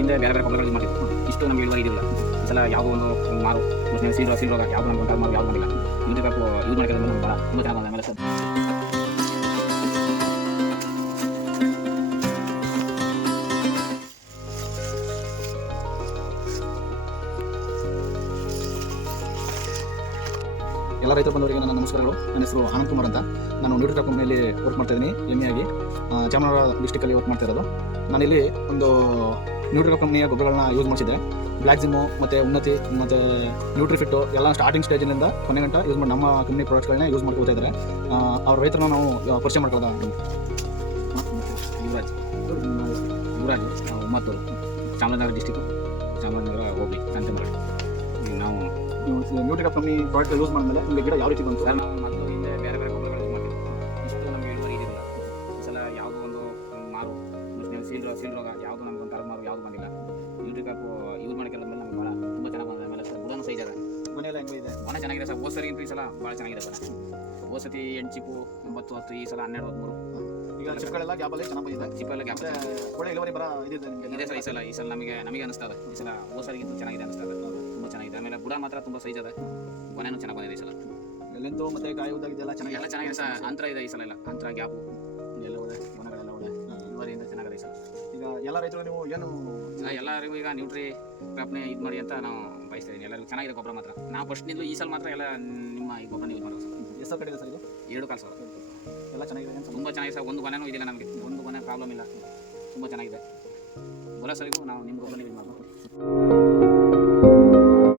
ಹಿಂದೆ ಬೇರೆ ಬೇರೆ ಗೊಬ್ಬರಗಳು ಯೂಸ್ ಮಾಡ್ತಿದ್ವಿ. ಇಷ್ಟು ನಮಗೆ ಇಳುವರಿ ಇದಿಲ್ಲ. ಈ ಸಲ ಯಾವುದೋ ಒಂದು ಮಾರು ಸೀಲ್ ರೋಗ ಯಾವುದು ನಮ್ಗೆ ಒಂದು ಮಾರು ಯಾವುದು ಬಂದಿಲ್ಲ. ಯೂಟ್ಯೂಬ್ ಆ್ಯಪ್ ಯೂಸ್ ಮಾಡ್ಕೊಳ್ಳೋದು ನಮ್ಗೆ ಭಾಳ ತುಂಬ ಚೆನ್ನಾಗಿ ಬಂದ. ಆಮೇಲೆ ಸರ್ ಎಲ್ಲ ರೈತ ಬಂದವರಿಗೆ ನನ್ನ ನಮಸ್ಕಾರಗಳು. ನನ್ನ ಹೆಸರು ಆನಂದ್ ಕುಮಾರ್ ಅಂತ. ನಾನು ನ್ಯೂಟ್ರಿಕ್ರಾಪ್ ಕಂಪ್ನಿಯಲ್ಲಿ ವರ್ಕ್ ಮಾಡ್ತಾಯಿದ್ದೀನಿ. ಎಮ್ಮೆಯಾಗಿ ಚಾಮರಾಜನಗರ ಡಿಸ್ಟಿಕಲ್ಲಿ ವರ್ಕ್ ಮಾಡ್ತಾ ಇರೋದು. ನಾನಿಲ್ಲಿ ಒಂದು ನ್ಯೂಟ್ರಿಕ್ರಾಪ್ ಕಂಪ್ನಿಯ ಗೊಬ್ಬರಗಳನ್ನ ಯೂಸ್ ಮಾಡಿಸಿದ್ದೆ. ಬ್ಲ್ಯಾಕ್ ಜಿಮ್ಮು ಮತ್ತು ಉನ್ನತಿ ಮತ್ತು ನ್ಯೂಟ್ರಿಫಿಟ್ಟು ಎಲ್ಲ ಸ್ಟಾರ್ಟಿಂಗ್ ಸ್ಟೇಜಿನಿಂದ ಕೊನೆ ಗಂಟ ಯೂಸ್ ಮಾಡಿ ನಮ್ಮ ಕಂಪ್ನಿ ಪ್ರಾಡಕ್ಟ್ಗಳನ್ನ ಯೂಸ್ ಮಾಡ್ಕೊಳ್ತಾ ಇದ್ದಾರೆ. ಅವ್ರ ರೈತರನ್ನ ನಾವು ಪರಿಚಯ ಮಾಡ್ಕೊಳ್ಳೋದ. ಯುವರಾಜು ಉಮ್ಮತ್ತೂರು, ಚಾಮರಾಜನಗರ ಡಿಸ್ಟಿಕ್ಕು, ಚಾಮರಾಜನಗರ ಹೋಗಿ ಸಂತೆಮರಡಿ. ನಾವು ನ್ಯೂಟ್ರಿಕ್ರಾಪ್ ಕಂಪ್ನಿ ಪ್ರಾಡಕ್ಟ್ ಯೂಸ್ ಮಾಡಿದ್ಮೇಲೆ ನಿಮಗೆ ಗಿಡ ಯಾವ ರೀತಿ ಬಂತು? ಸರ್, ನಾವು ಮೊದಲು ಹಿಂದೆ ಬೇರೆ ಬೇರೆ ಗೊಬ್ಬರಗಳು ಯೂಸ್ ಮಾಡ್ತಿದ್ವಿ. ಇಷ್ಟು ನಮಗೆ ಇಳುವರಿ ಇದಿಲ್ಲ. ಈ ಸಲ ಯಾವುದೋ ಒಂದು ಮಾರು ಸೀಲ್ ರೋಗ ಯಾವುದು ನಮ್ಗೆ ಒಂದು ಮಾರು ಯಾವುದು ಬಂದಿಲ್ಲ. ನ್ಯೂಟ್ರಿಕ್ರಾಪ್ ಯೂಸ್ ಮಾಡ್ಕೊಳ್ಳೋದ್ಮೇಲೆ ನಮ್ಗೆ ಭಾಳ ತುಂಬ ಚೆನ್ನಾಗಿ ಬಂದಿದೆ. ಆಮೇಲೆ ಸರ್ ಗುಣನೂ ಸೈಜ್ ಇದೆ. ಮನೆಯೆಲ್ಲ ಹೆಂಗಿದೆ? ಗುಣ ಚೆನ್ನಾಗಿದೆ ಸರ್. ಹೋದ ಸರಿಗಿಂತ ಈ ಸಲ ಭಾಳ ಚೆನ್ನಾಗಿದೆ ಸರ್. ಹೋದ ಸತಿ 8 ಚಿಪ್ಪು 9 10, ಈ ಸಲ 12 13. ಈಗ ಚಿಪ್ಪುಗಳೆಲ್ಲ ಗ್ಯಾಪಲ್ಲಿ ಚೆನ್ನಾಗಿ ಬಂದಿದೆ. ಚಿಪ್ಪೆಲ್ಲ ಗ್ಯಾಪ್ ಒಳ್ಳೆ ಇಳುವರಿ ಬರ ಇದಿದೆ ನಿಮಗೆ? ಇದೆ ಸರ್. ಈ ಸಲ ನಮಗೆ ಅನಿಸ್ತದೆ. ಈ ಸಲ ಹೋದ ಸರಿಗಿಂತ ಚೆನ್ನಾಗಿದೆ ಅನಿಸ್ತದೆ. ತುಂಬ ಚೆನ್ನಾಗಿದೆ. ಆಮೇಲೆ ಬುಡ ಮಾತ್ರ ತುಂಬ ಸೈಜ್ ಇದೆ. ಕೊನೆನೂ ಚೆನ್ನಾಗಿ ಬಂದಿದೆ ಈ ಸಲ. ಲೆಂತು ಮತ್ತು ಕಾಯಿ ಉದ್ದಾಗಿದ್ದೆಲ್ಲ ಚೆನ್ನಾಗಿ ಎಲ್ಲ ಚೆನ್ನಾಗಿದೆ ಸರ್. ಅಂತರ ಇದೆ ಈ ಸಲ. ಎಲ್ಲ ಅಂತರ ಗ್ಯಾಪು ಎಲ್ಲ ಒಳ್ಳೆ ಗುಣಗಳೆಲ್ಲ ಒಳ್ಳೆ ಇಳುವರಿಯಿಂದ ಚೆನ್ನಾಗಿದೆ ಈ ಸಲ. ಈಗ ಎಲ್ಲ ರೈತರು ನೀವು ಏನು ಎಲ್ಲರಿಗೂ ಈಗ ನ್ಯೂಟ್ರಿ ಕ್ರಾಪ್ನೇ ಇದು ಮಾಡಿ ಅಂತ ನಾವು ಬಯಸ್ತಾ ಇದ್ದೀನಿ. ಎಲ್ಲರಿಗೂ ಚೆನ್ನಾಗಿದೆ ಗೊಬ್ಬರ ಮಾತ್ರ. ನಾವು ಫಸ್ಟ್ನಿಂದಲೂ ಈ ಸಲ ಮಾತ್ರ ಎಲ್ಲ ನಿಮ್ಮ ಈ ಗೊಬ್ಬರನ ಯೂಸ್ ಮಾಡೋದು ಸರ್. ಎಷ್ಟು ಕಡಿದೆ ಸರ್ ಇದು? 2 ಕಾಲು ಸಾವಿರ. ಎಲ್ಲ ಚೆನ್ನಾಗಿದೆ? ತುಂಬ ಚೆನ್ನಾಗಿದೆ ಸರ್. ಒಂದು ಕೊನೆನೂ ಇದಿಲ್ಲ ನಮಗೆ. ಒಂದು ಕೊನೆ ಪ್ರಾಬ್ಲಮ್ ಇಲ್ಲ. ತುಂಬ ಚೆನ್ನಾಗಿದೆ. ಬರೋ ಸರಿಗೂ ನಾವು ನಿಮ್ಮ ಗೊಬ್ಬರನೇ ಯೂಸ್ ಮಾಡ್ಬೋದು.